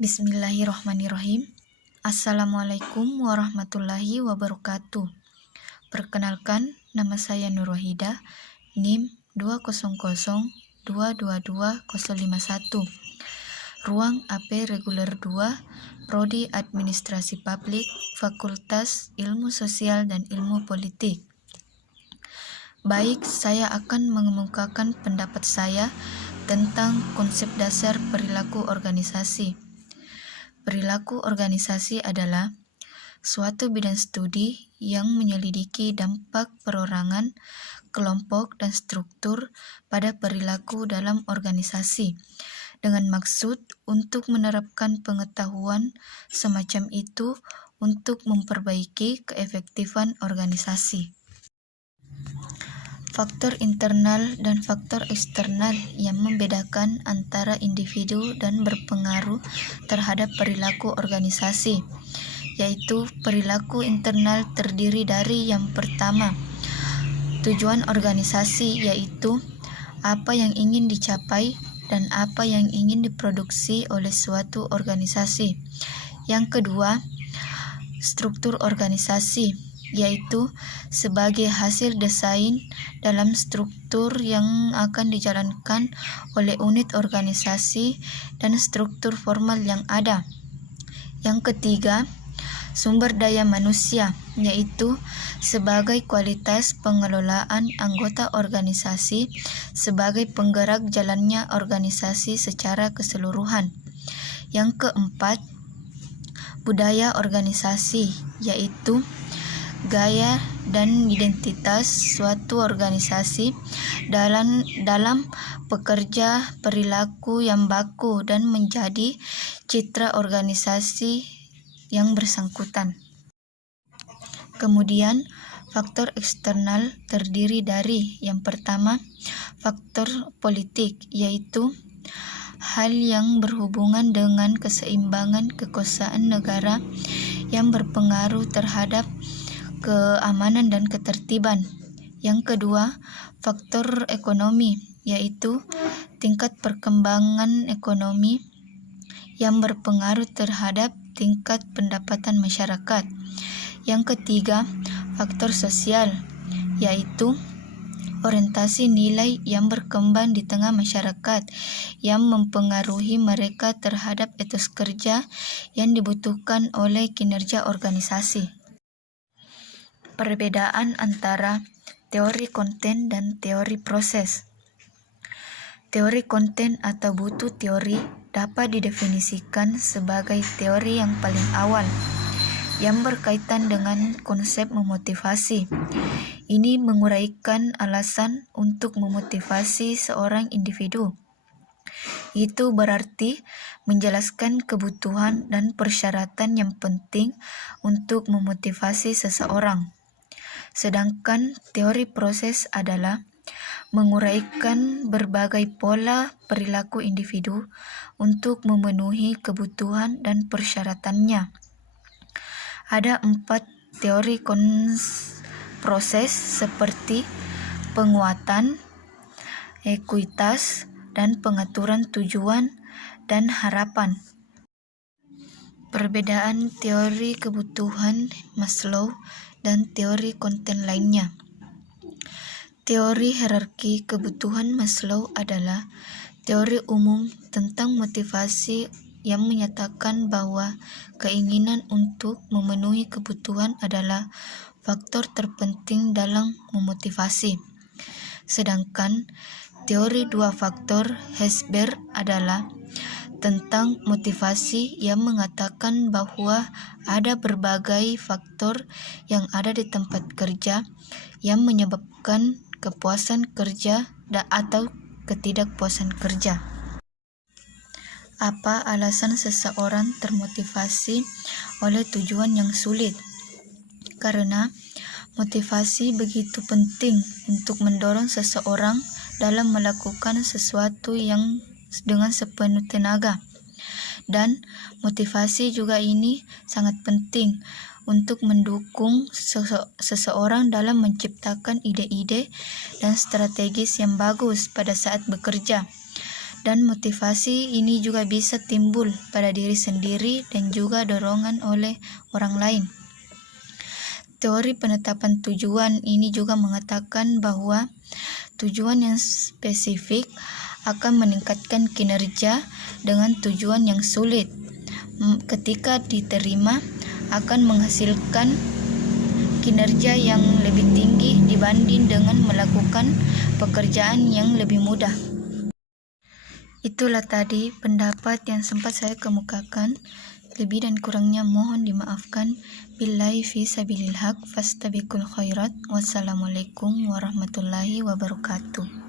Bismillahirrahmanirrahim. Assalamualaikum warahmatullahi wabarakatuh. Perkenalkan, nama saya Nur Wahida, NIM 200222051. Ruang AP Reguler 2, Prodi Administrasi Publik, Fakultas Ilmu Sosial dan Ilmu Politik. Baik, saya akan mengemukakan pendapat saya tentang konsep dasar perilaku organisasi. Perilaku organisasi adalah suatu bidang studi yang menyelidiki dampak perorangan, kelompok, dan struktur pada perilaku dalam organisasi, dengan maksud untuk menerapkan pengetahuan semacam itu untuk memperbaiki keefektifan organisasi. Faktor internal dan faktor eksternal yang membedakan antara individu dan berpengaruh terhadap perilaku organisasi, yaitu perilaku internal terdiri dari yang pertama, tujuan organisasi, yaitu apa yang ingin dicapai dan apa yang ingin diproduksi oleh suatu organisasi. Yang kedua, struktur organisasi, yaitu sebagai hasil desain dalam struktur yang akan dijalankan oleh unit organisasi dan struktur formal yang ada. Yang ketiga, sumber daya manusia, yaitu sebagai kualitas pengelolaan anggota organisasi sebagai penggerak jalannya organisasi secara keseluruhan. Yang keempat, budaya organisasi, yaitu gaya dan identitas suatu organisasi dalam pekerja, perilaku yang baku dan menjadi citra organisasi yang bersangkutan. Kemudian, faktor eksternal terdiri dari yang pertama, faktor politik, yaitu hal yang berhubungan dengan keseimbangan kekuasaan negara yang berpengaruh terhadap keamanan dan ketertiban. Yang kedua, faktor ekonomi, yaitu tingkat perkembangan ekonomi yang berpengaruh terhadap tingkat pendapatan masyarakat. Yang ketiga, faktor sosial, yaitu orientasi nilai yang berkembang di tengah masyarakat yang mempengaruhi mereka terhadap etos kerja yang dibutuhkan oleh kinerja organisasi. Perbedaan antara teori konten dan teori proses. Teori konten atau butuh teori dapat didefinisikan sebagai teori yang paling awal yang berkaitan dengan konsep memotivasi. Ini menguraikan alasan untuk memotivasi seorang individu. Itu berarti menjelaskan kebutuhan dan persyaratan yang penting untuk memotivasi seseorang. Sedangkan teori proses adalah menguraikan berbagai pola perilaku individu untuk memenuhi kebutuhan dan persyaratannya. Ada 4 teori proses seperti penguatan, ekuitas, dan pengaturan tujuan dan harapan. Perbedaan teori kebutuhan Maslow dan teori konten lainnya. Teori hierarki kebutuhan Maslow adalah teori umum tentang motivasi yang menyatakan bahwa keinginan untuk memenuhi kebutuhan adalah faktor terpenting dalam memotivasi. Sedangkan teori 2 faktor Herzberg adalah tentang motivasi yang mengatakan bahwa ada berbagai faktor yang ada di tempat kerja yang menyebabkan kepuasan kerja atau ketidakpuasan kerja. Apa alasan seseorang termotivasi oleh tujuan yang sulit? Karena motivasi begitu penting untuk mendorong seseorang dalam melakukan sesuatu yang dengan sepenuh tenaga. Dan motivasi juga ini sangat penting untuk mendukung seseorang dalam menciptakan ide-ide dan strategis yang bagus pada saat bekerja. Dan motivasi ini juga bisa timbul pada diri sendiri dan juga dorongan oleh orang lain. Teori penetapan tujuan ini juga mengatakan bahwa tujuan yang spesifik akan meningkatkan kinerja dengan tujuan yang sulit. Ketika diterima, akan menghasilkan kinerja yang lebih tinggi dibanding dengan melakukan pekerjaan yang lebih mudah. Itulah tadi pendapat yang sempat saya kemukakan. Lebih dan kurangnya mohon dimaafkan. Billahi fi sabilil haq fastabiqul khairat. Wassalamualaikum warahmatullahi wabarakatuh.